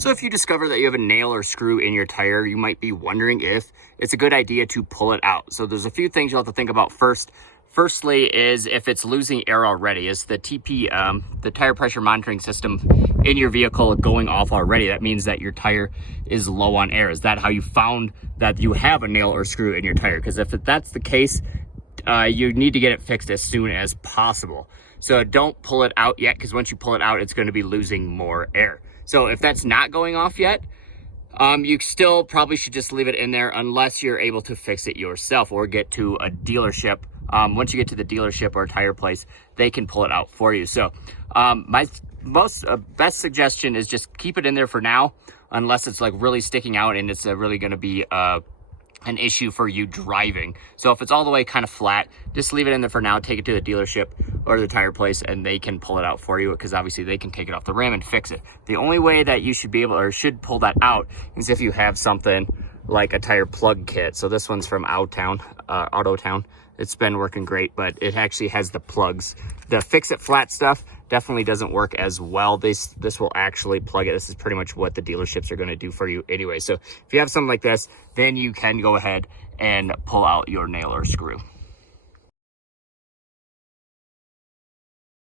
So if you discover that you have a nail or screw in your tire, you might be wondering if it's a good idea to pull it out. So there's a few things you'll have to think about first. Firstly is if it's losing air already. Is the TP, the tire pressure monitoring system in your vehicle going off already? That means that your tire is low on air. Is that how you found that you have a nail or screw in your tire? Because if that's the case, you need to get it fixed as soon as possible. So don't pull it out yet, because once you pull it out, it's going to be losing more air. So if that's not going off yet, you still probably should just leave it in there unless you're able to fix it yourself or get to a dealership. Once you get to the dealership or tire place, they can pull it out for you. So my best suggestion is just keep it in there for now, unless it's like really sticking out and it's really going to be an issue for you driving. So if it's all the way kind of flat, just leave it in there for now, take it to the dealership or the tire place, and they can pull it out for you, because obviously they can take it off the rim and fix it. The only way that you should be able or should pull that out is if you have something like a tire plug kit. So this one's from Autown. It's been working great, but it actually has the plugs. The fix it flat stuff definitely doesn't work as well. This will actually plug it. This is pretty much what the dealerships are going to do for you anyway. So if you have something like this, then you can go ahead and pull out your nail or screw.